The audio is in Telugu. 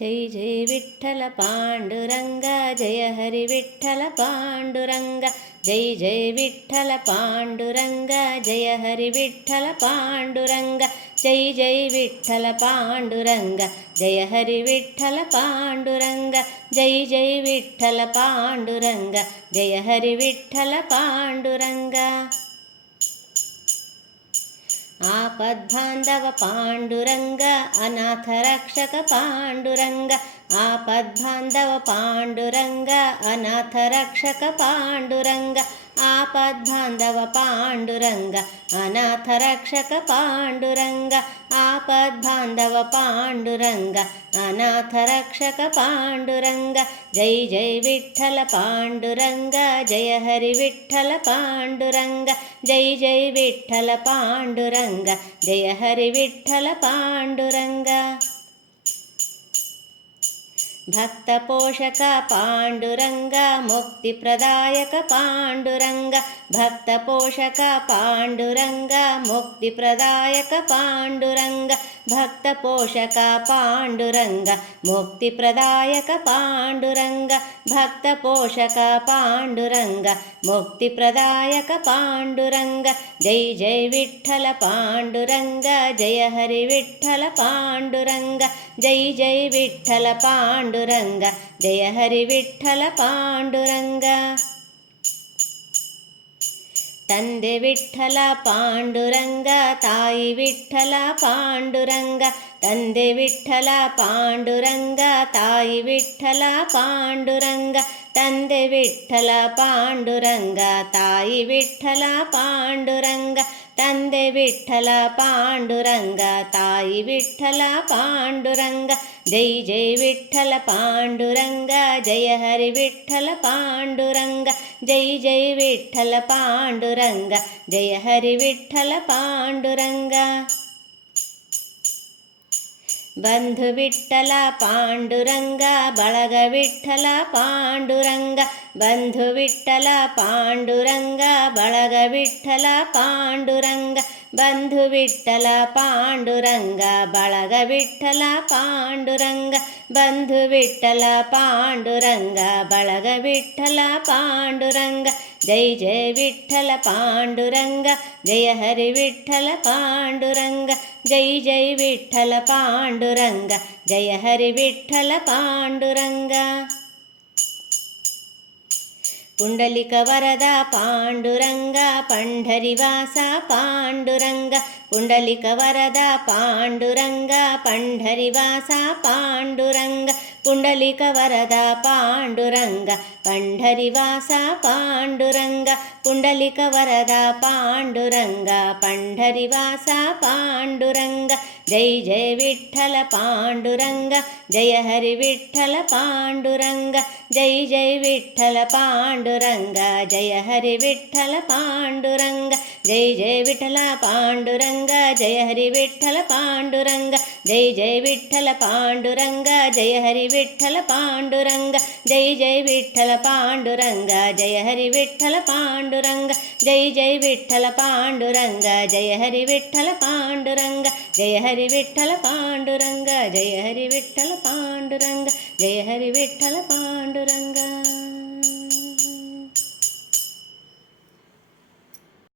జై జై విఠల పాండురంగ జయ హరి విఠల పాండురంగ జై జై విఠల పాండురంగ జయ హరి విఠల పాండురంగ జై జై విఠల పాండురంగ జయ హరి విఠల పాండురంగ జై జై విఠల పాండురంగ జయ హరి విఠల పాండురంగ. ఆపద్బాంధవ పాండురంగ అనాథ రక్షక పాండురంగ ఆపద్బాంధవ పాండురంగ అనాథ రక్షక పాండురంగ ఆపద్బాంధవ పాండురంగ అనాథ రక్షక పాండురంగ ఆపద్బాంధవ పాండురంగ అనాథ రక్షక పాండురంగ జై జై విఠల పాండురంగ జయ హరి విఠల పాండురంగ జై జై విఠల పాండురంగ జయ హరి విఠల పాండురంగ. भक्तपोषक पाण्डुरङ्ग मुक्तिप्रदायक पाण्डुरङ्ग भक्तपोषक पाण्डुरङ्ग मुक्तिप्रदायक पाण्डुरङ्ग భక్త పోషక పాండురంగ ముక్తి ప్రదాయక పాండురంగ భక్త పోషక పాండురంగ ముక్తి ప్రదాయక పాండురంగ జై జై విఠల పాండురంగ జయ హరి విఠల పాండురంగ జై జై విఠల పాండురంగ జయ హరి విఠల పాండురంగ. ತಂದೆ ವಿಠಲ ಪಾಂಡುರಂಗ ತಾಯಿ ವಿಠಲ ಪಾಂಡುರಂಗ ತಂದೆ ವಿಠಲ ಪಾಂಡುರಂಗ ತಾಯಿ ವಿಠಲ ಪಾಂಡುರಂಗ ತಂದೆ ವಿಠಲ ಪಾಂಡುರಂಗ ತಾಯಿ ವಿಠಲ ಪಾಂಡುರಂಗ ತಂದೆ ವಿಠಲ ಪಾಂಡುರಂಗ ತಾಯಿ ವಿಠಲ ಪಾಂಡುರಂಗ ಜೈ ಜೈ ವಿಠಲ ಪಾಂಡುರಂಗ ಜಯ ಹರಿ ವಿಠಲ ಪಾಂಡುರಂಗ ಜೈ ಜೈ ವಿಠಲ ಪಾಂಡುರಂಗ ಜಯ ಹರಿ ವಿಠಲ ಪಾಂಡುರಂಗ ಬಂಧು ವಿಠಲ ಪಾಂಡುರಂಗ ಬಳಗ ವಿಠಲ ಪಾಂಡುರಂಗ ಬಂಧು ವಿಠಲ ಪಾಂಡುರಂಗ ಬಳಗ ವಿಠಲ ಪಾಂಡುರಂಗ ಬಂಧು ವಿಠಲ ಪಾಂಡುರಂಗ ಬಳಗ ವಿಠಲ ಪಾಂಡುರಂಗ ಬಂಧು ವಿಠಲ ಪಾಂಡುರಂಗ ಬಳಗ ವಿಠಲ ಪಾಂಡುರಂಗ ಜೈ ಜಯ ವಿಠಲ ಪಾಂಡುರಂಗ ಜಯ ಹರಿ ವಿಠಲ ಪಾಂಡುರಂಗ ಜೈ ಜೈ ವಿಠಲ ಪಾಂಡುರಂಗ ಜಯ ಹರಿ ವಿಠಲ ಪಾಂಡುರಂಗ ಪುಂಡಲಿಕ ವರದ ಪಾಂಡುರಂಗ ಪಂಢರಿವಾಸ ಪಾಂಡುರಂಗ ಪುಂಡಲಿಕ ವರದ ಪಾಂಡುರಂಗ ಪಂಢರಿವಾಸ ಪಾಂಡುರಂಗ ಪುಂಡಲಿಕ ವರದ ಪಾಂಡುರಂಗ ಪಂಢರಿವಾಸ ಪಾಂಡುರಂಗ పుండలిక వరద పాండురంగ పండరివాస పాండురంగ జై జయ విఠల పాండురంగ జయ హరి విఠల పాండురంగ జై జయ విఠల పాండురంగ జయ హరి విఠల పాండురంగ జై జయ విఠల పాండురంగ జయ హరి విఠల పాండురంగ జై జయ విఠల పాండురంగ జయ హరి విఠల పాండురంగ జై జయ విఠల పాండురంగ జయ హరి విఠల పాండు పాండురంగ. జై జై విఠల పాండురంగ జయ హరి విఠల పాండురంగ జయ హరి విఠల పాండురంగ జయ హరి విఠల పాండురంగ జయ హరి విఠల పాండురంగ.